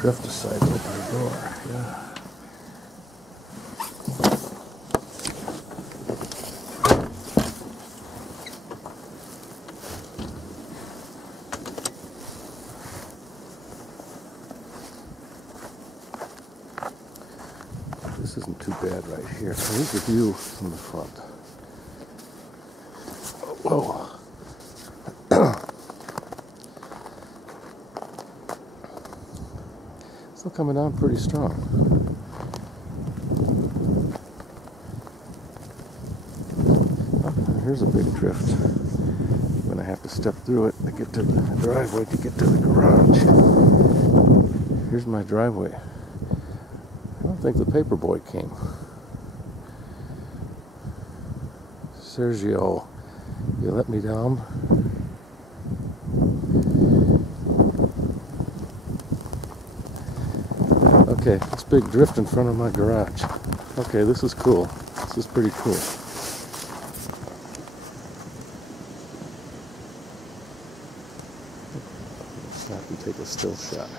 drift aside to open the door. Yeah. This isn't too bad right here. Here's the view from the front. Whoa. Still coming down pretty strong. Oh, here's a big drift. I'm going to have to step through it to get to the driveway to get to the garage. Here's my driveway. I don't think the paperboy came. Sergio, you let me down? Okay, this big drift in front of my garage. Okay, this is cool. This is pretty cool. Stop and take a still shot.